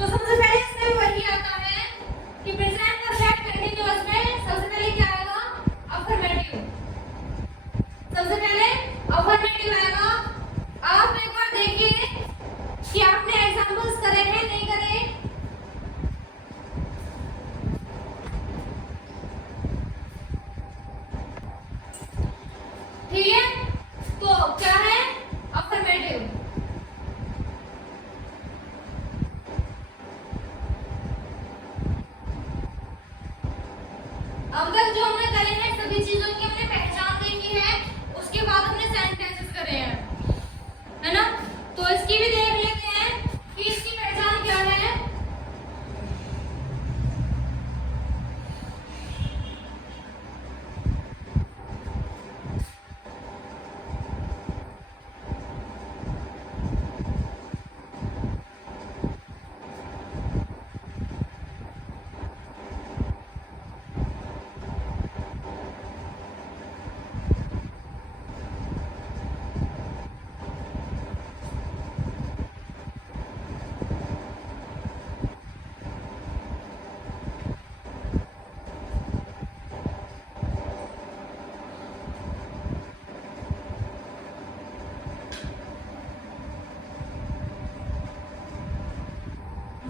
तो सबसे पहले इसमें वही आता है कि प्रेजेंट परफेक्ट कंटीन्यूअस में सबसे पहले क्या आएगा, अफर्मेटिव। सबसे पहले अफर्मेटिव आएगा। आप एक बार देखिए कि आपने एग्जांपल्स करे हैं नहीं करे। ठीक है, तो क्या है अफर्मेटिव। अब तक जो हमने करे हैं सभी चीजों की हमने पहचान देखी है, उसके बाद हमने सेंटेंसेस करे हैं, है ना। तो इसकी भी देख लेते हैं कि इसकी पहचान क्या है।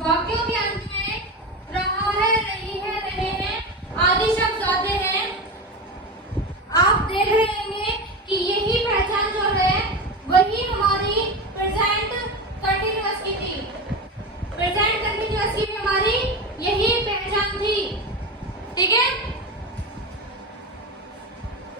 वाक्यों के अंत में रहा है, रही है, रहे हैं आदि शब्द आते हैं। आप देख रहे होंगे कि यही पहचान जो है वही हमारी प्रेजेंट कंटीन्यूअस की थी। प्रेजेंट कंटीन्यूअस की भी हमारी यही पहचान थी। ठीक है,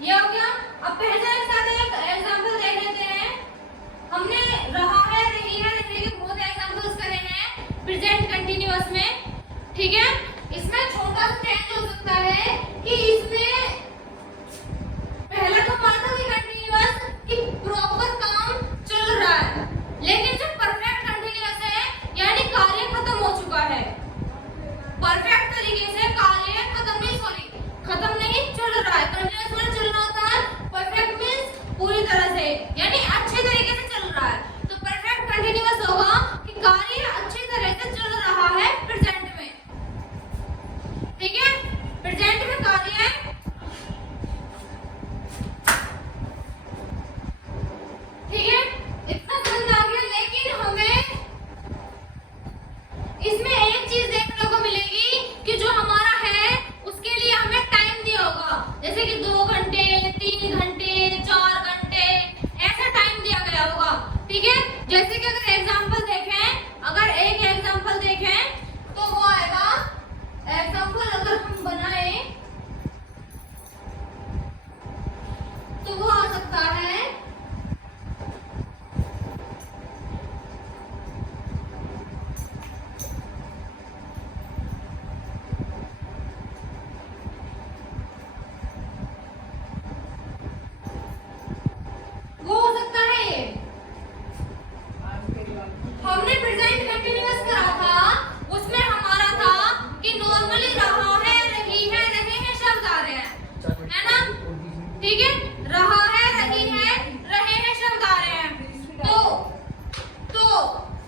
ये हो गया। अब पहचान के साथ एक एग्जांपल देख लेते हैं। हमने रहा है, रही है, रहने के बहुत एग्जांपल्स करे हैं प्रेजेंट कंटीन्यूअस में। ठीक है, इसमें छोटा सा चेंज हो सकता है कि इसमें पहला तो माना कि कंटीन्यूअस कि प्रॉपर काम चल रहा है, लेकिन जो परफेक्ट कंटीन्यूअस है यानी कार्य खत्म हो चुका है। परफेक्ट तरीके से कार्य खत्म नहीं, सॉरी खत्म नहीं, चल रहा है। कंटीन्यूअस में चलना होता है, परफेक्ट मींस पूरी तरह से यानी अच्छे तरीके से चल रहा है। तो परफेक्ट कंटीन्यूअस होगा कि कार्य अच्छी तरह से चल रहा है प्रेजेंट में। ठीक है, प्रेजेंट में कार्य ठीक है, इतना समझ आ गया। लेकिन हमें इसमें एक चीज देखने को मिलेगी कि जो हमारा है उसके लिए हमें टाइम दिया होगा, जैसे कि 2 घंटे, 3 घंटे, 4 घंटे ऐसा टाइम दिया गया होगा। ठीक है, जैसे कि अगर एग्जांपल देखें, अगर एक एग्जांपल देखें तो वो आएगा, एग्जांपल अगर हम बनाए तो वो आ सकता है हमने प्रेजेंट कंटीन्यूअस करा था, उसमें हमारा था कि नॉर्मली रहा है, रही है, रहे हैं शब्द आ रहे हैं, है ना। ठीक है, रहा है, रही है, रहे हैं शब्द आ रहे हैं। तो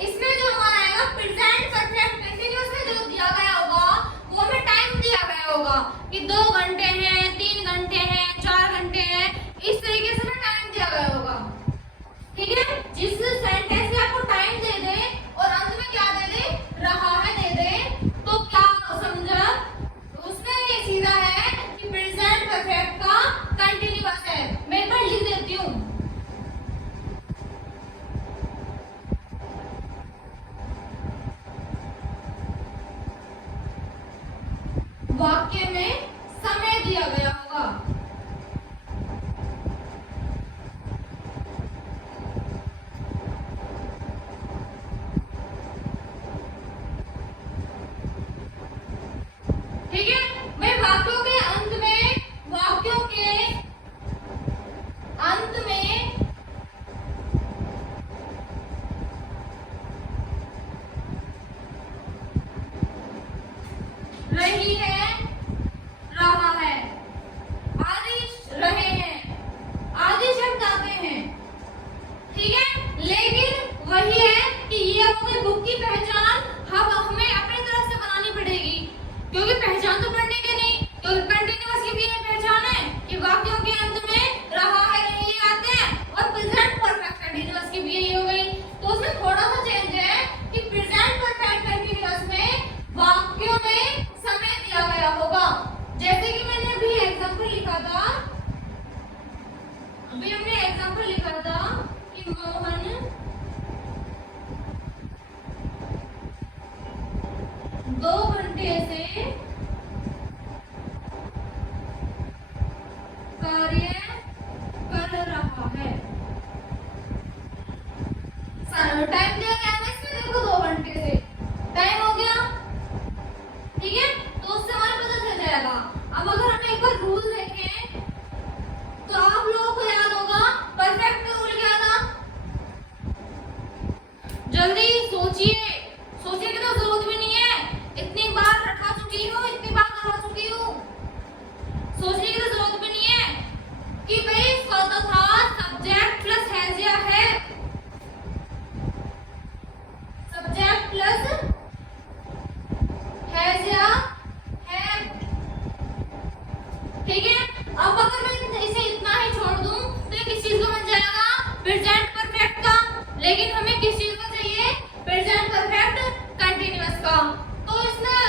इसमें जो हमारा आएगा प्रेजेंट परफेक्ट कंटीन्यूअस में जो दिया गया होगा वो हमें टाइम दिया गया होगा कि 2 घंटे हैं, 3 घंटे हैं, 4 घंटे हैं, इस तरीके से हमें टाइम दिया गया होगा। ठीक है, जिस सेंटेंस में आपको टाइम दे दे और अंत में क्या दे दे, रहा है दे दे, तो क्या समझा, उसमें ये सीधा है कि प्रेजेंट परफेक्ट का कंटीन्यूअस है। मैं एक बार लिख देती हूँ। वाक्य में समय दिया गया होगा। ठीक है, मैं वाक्यों के अंत में रही है, रहा है, आदि रहे हैं, आदि शब्द आते हैं। ठीक है, लेकिन वही है कि ये अपने बुक की पहचान हम 2 घंटे से कार्य कर रहा है। टाइम दिया गया है इसमें, देखो 2 घंटे से टाइम हो गया, ठीक है। तो उससे हमें पता चल जाएगा। अब अगर हम एक बार रूल देखें तो आप लोगों को याद होगा परफेक्ट का रूल क्या था। जल्दी सोचिए, सोचिए कि तो जरूरत भी नहीं है, इतनी बार रखा चुकी हूँ, इतनी बार करवा चुकी हूँ, सोचने की तो जरूरत भी नहीं है कि भाई इसका तो था सब्जेक्ट प्लस हैज या है, सब्जेक्ट प्लस हैज या है, ठीक है। अब अगर मैं इसे इतना ही छोड़ दूं तो ये किस चीज का बन जाएगा, प्रेजेंट परफेक्ट का। लेकिन हमें किस चीज का चाहिए, प्रेजेंट परफेक्ट कंटीन्यूअस का। तो इसमें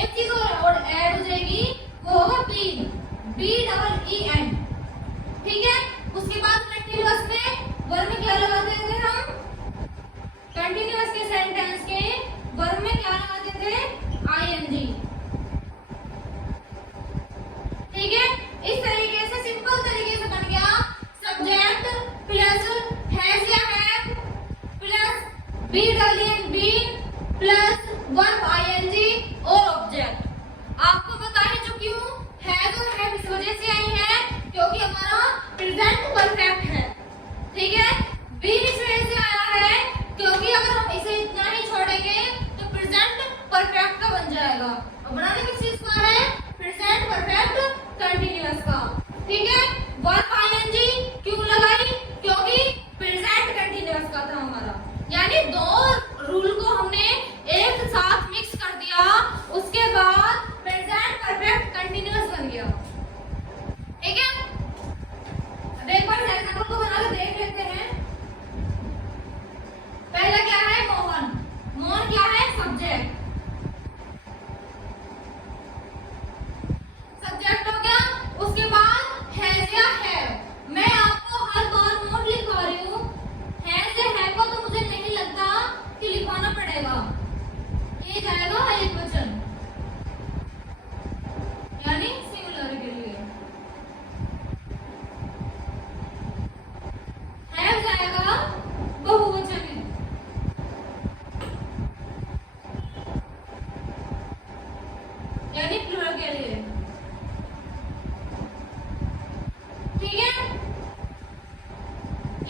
एक चीज और ऐड हो जाएगी, वो होगा been, B double E N, ठीक है। उसके बाद कंटीन्यूअस में वर्ब में क्या लगाते थे हम, कंटीन्यूअस के सेंटेंस के वर्ब में क्या लगाते थे, आईएनजी, ठीक है। इस तरीके से सिंपल तरीके से बन गया सब्जेक्ट प्लस हैज या have plus B double N been plus verb ING और ऑब्जेक्ट। आपको बता ही चुकी हूँ हैज और हैव इस वजह से आई है क्योंकि हमारा प्रेजेंट परफेक्ट है, ठीक है। बीन इस वजह से आया है क्योंकि अगर हम इसे इतना ही छोड़ेंगे तो प्रेजेंट परफेक्ट का बन जाएगा। और बनाने किस चीज का है, प्रेजेंट परफेक्ट कंटीन्यूअस का, ठीक है। वर्ब आईएनजी क्यों लगाई, क्योंकि प्रेजेंट कंटीन्यूअस का था हमारा, यानी 2 रूल को हमने एक साथ मिक्स कर दिया, उसके बाद प्रेजेंट परफेक्ट कंटीन्यूअस बन गया, ठीक है। अब एक बार एग्जांपल को बना के देख लेते हैं। पहला क्या है, मोहन, मोहन क्या है, सब्जेक्ट, सब्जेक्ट हो गया। उसके बाद हैज या हैव, मैं आपको हर बार नोट लिखवा रही हूँ, हैज या हैव को तो मुझे नहीं लगता कि लिखवाना पड़ेगा, ये जाएगा एक वचन यानी सिंगुलर के लिए, हैव जाएगा बहुवचन में, यानी प्लूरल के लिए, ठीक है।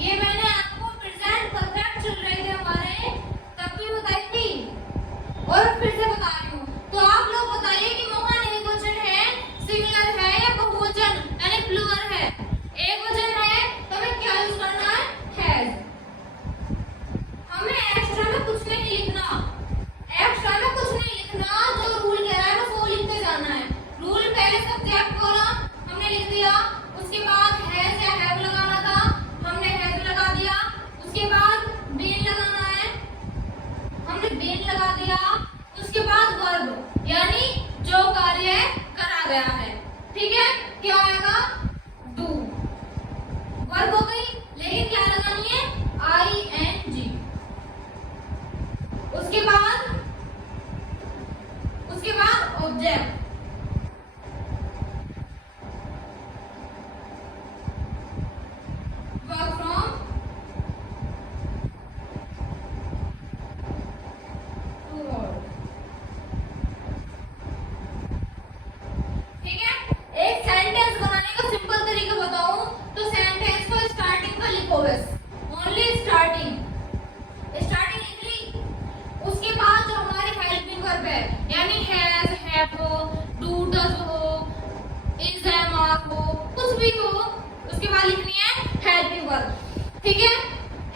ये मैंने आपको प्रेजेंट परफेक्ट चल रहे थे हमारे तब भी बताई थी और फिर से बता रही हूँ। तो आप लोग बताइए कि मोहन एक वचन है, सिंगुलर है या बहुवचन यानी प्लूरल है। एक वचन है तो हमें क्या यूज करना है, हैज। हमें एक्स्ट्रा में कुछ नहीं लिखना, एक्स्ट्रा में कुछ नहीं लिखना, जो रूल कह रहा है बस वो लिखते जाना है। रूल पहले सब्जेक्ट बोला हमने लिख दिया, उसके बाद हैज या हैव लगाना था हमने हैज लगा दिया, उसके बाद बीन लगाना है हमने बीन लगा दिया, उसके बाद वर्ब यानी जो कार्य करा गया है, ठीक है। क्या आएगा, डू, वर्ब हो गई, लेकिन क्या लगानी है, आईएनजी। उसके बाद object, verb from to word, ठीक है। एक सेंटेंस बनाने का सिंपल तरीका बताऊं तो सेंटेंस को स्टार्टिंग का लिखो, बस ओनली स्टार्टिंग, स्टार्टिंग लिख ली। उसके बाद जो हमारी हेल्पिंग वर्ब है यानी हैज, हैव हो, डू, डज हो, इज, एम, आर हो, कुछ भी हो, उसके बाद लिखनी है हेल्पिंग वर्ब, ठीक है।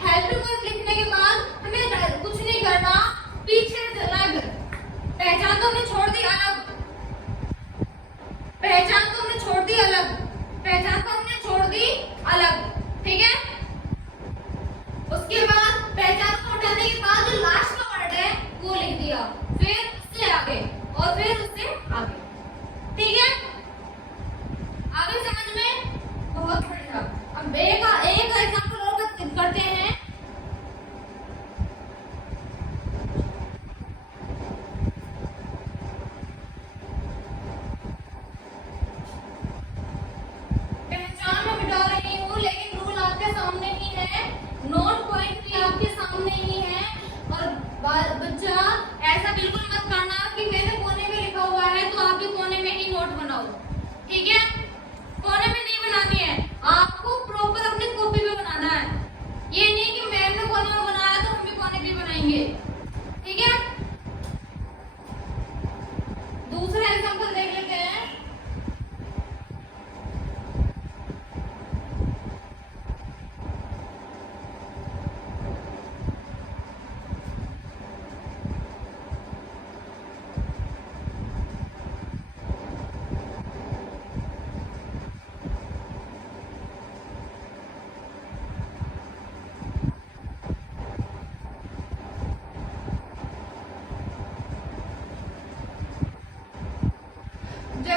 हेल्पिंग वर्ब लिखने के बाद हमें कुछ नहीं करना, पीछे अलग पहचान तो हमने छोड़ दी, अलग पहचान तो हमने छोड़ दी, अलग पहचान तो हमने छोड़ दी अलग, ठीक है। उसके बाद पहचान को हटाने के बाद जो लास्ट का वर्ड है वो लिख दिया, फिर उससे आगे और फिर उससे आगे, ठीक है। आगे समझ में बहुत बढ़िया। अब एक एग्जांपल और करते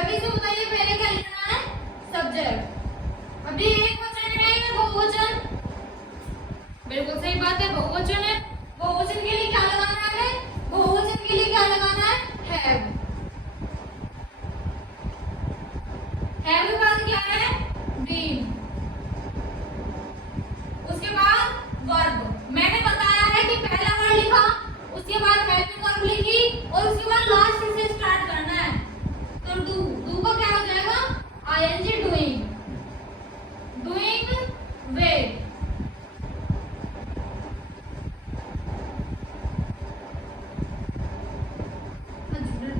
जल्दी से बताइए पहले क्या लिखना है? सब्जेक्ट। अभी एक वचन है या बहुवचन? बिल्कुल सही बात है, बहुवचन है। बहुवचन के लिए क्या लगाना है? बहुवचन के लिए क्या लगाना है? हैव। हैव के बाद क्या है? बीन। उसके बाद वर्ब। मैंने बताया है कि पहला वर्ड लिखा, उसके बाद हेल्पिंग वर्ब लिखी और उसके बाद लास्ट से स्टार्ट करना है। तो डू का क्या हो जाएगा? ING doing. Doing with.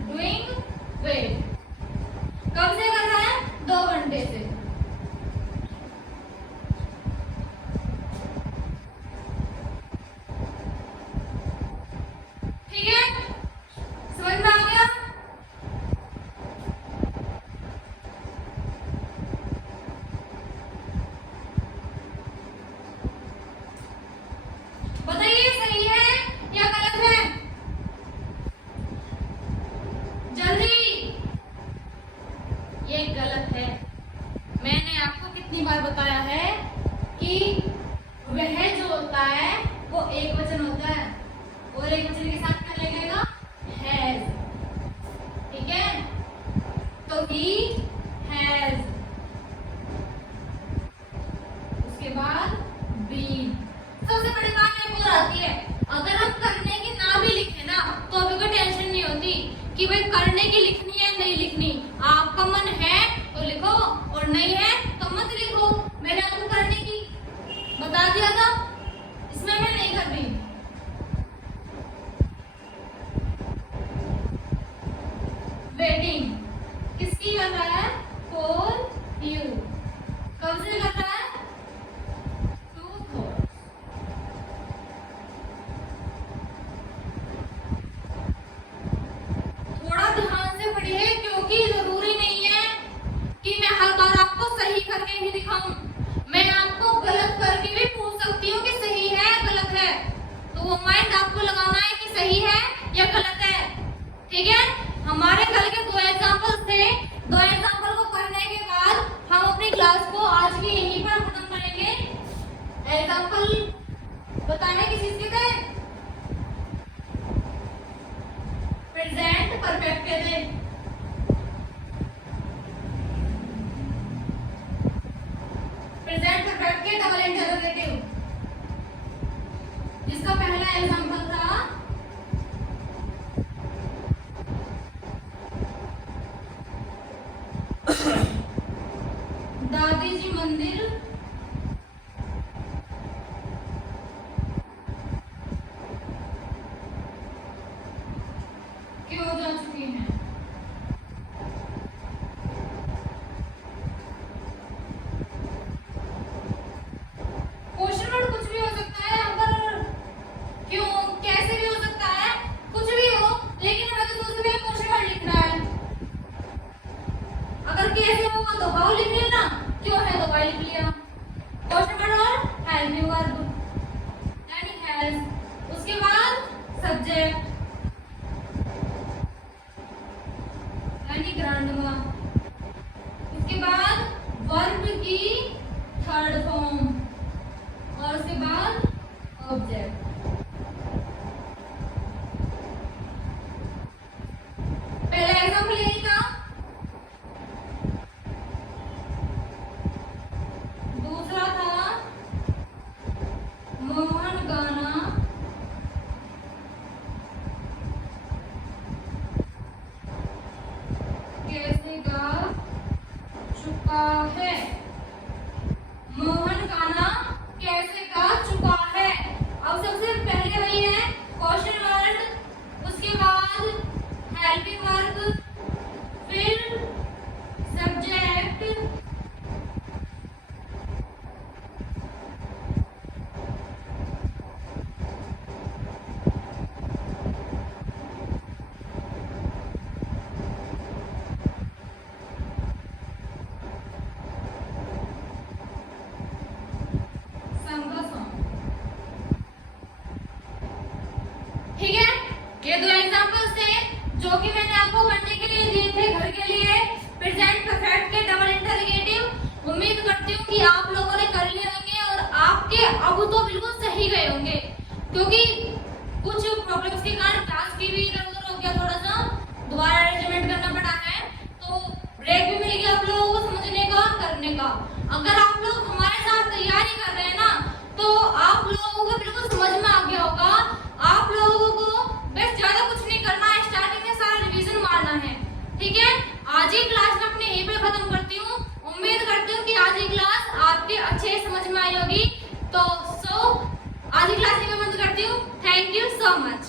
Doing with कब से कर रहा है? 2 घंटे से। ठीक है, समझ में आ गया? बताइए सही है या गलत है? जल्दी। ये गलत है। मैंने आपको कितनी बार बताया है कि वह जो होता है वो एक वचन होता है और एक वचन के साथ क्या लगेगा? हैज। ठीक है, तो ही हैज, उसके बाद बीन। सबसे बड़ी बात एक और आती है, अगर हम करने की ना भी लिखे ना तो अभी कोई टेंशन नहीं होती कि भाई करने की लिखनी है नहीं लिखनी। आपका मन है तो लिखो और नहीं है तो मत लिखो। मैंने आपको करने की बता दिया था, इसमें मैं नहीं कर रही। वेटिंग किसकी कर रहा है? For you. कब से कर रहा है? थोड़ा ध्यान से पढ़िए क्योंकि जरूरी नहीं है कि मैं हर बार आपको सही करके ही दिखाऊं। मैं आपको गलत करके भी पूछ सकती हूँ कि सही है गलत है, तो वो माइंड आपको लगाना है कि सही है या गलत है। ठीक है, हमारे कल के 2 एग्जाम्पल थे। 2 एग्जाम्पल को पढ़ने के बाद हम अपनी क्लास को आज की यहीं पर खत्म करेंगे। एग्जाम्पल बताने किस चीज के थे? प्रेजेंट परफेक्ट के थे। प्रेजेंट परफेक्ट के डबल इंटरोगेटिव, जिसका पहला एग्जाम्पल था दादी जी मंदिर क्यों जा चुकी हैं? क्वेश्चन वर्ड कुछ भी हो सकता है, अगर क्यों कैसे भी हो सकता है, कुछ भी हो, लेकिन हमें तो सबसे पहले क्वेश्चन वर्ड लिखना है। अगर कैसे होगा तो हाउ लिख लेना, क्यों है तो वाई लिख लिया। क्वेश्चन वर्ड और हेल्पिंग वर्ब यानी हैज। उसके बाद सब्जेक्ट यानी ग्रांडमा। उसके बाद वर्ब की थर्ड फॉर्म और उसके बाद ऑब्जेक्ट। पहला एग्जाम्पल यही था। दूसरा था मोहन गाना कैसे गा चुका है। मोहन गाना कैसे गा चुका है। अब सबसे पहले वही है क्वेश्चन वर्ड, उसके बाद हेल्पिंग वर्ब, फिर सब्जेक्ट, ठीक है, ये 2 एग्जांपल्स थे जो कि मैंने आपको करने के लिए दिए थे घर के लिए। प्रेजेंट परफेक्ट के डबल इंटरोगेटिव। उम्मीद करती हूँ कि आप लोगों ने कर लिए होंगे और आपके अब तो बिल्कुल सही गए होंगे, क्योंकि कुछ प्रॉब्लम्स के कारण क्लास की भी इधर उधर हो गया, थोड़ा सा दोबारा अरेंजमेंट करना पड़ा है, तो ब्रेक भी मिल गया आप लोगों को समझने का और करने का। अगर आप लोग हमारे साथ तैयारी कर रहे हैं ना, तो आप लोगों को बिल्कुल समझ में आ गया होगा। आप लोगों को बस ज्यादा कुछ नहीं करना है, स्टार्टिंग में सारा रिवीजन मारना है, ठीक है। आज ही क्लास में अपने यहीं पे खत्म करती हूँ। उम्मीद करती हूँ कि आज ही क्लास आपके अच्छे समझ में आई होगी। तो आज ही क्लास में बंद करती हूँ। Thank you so much.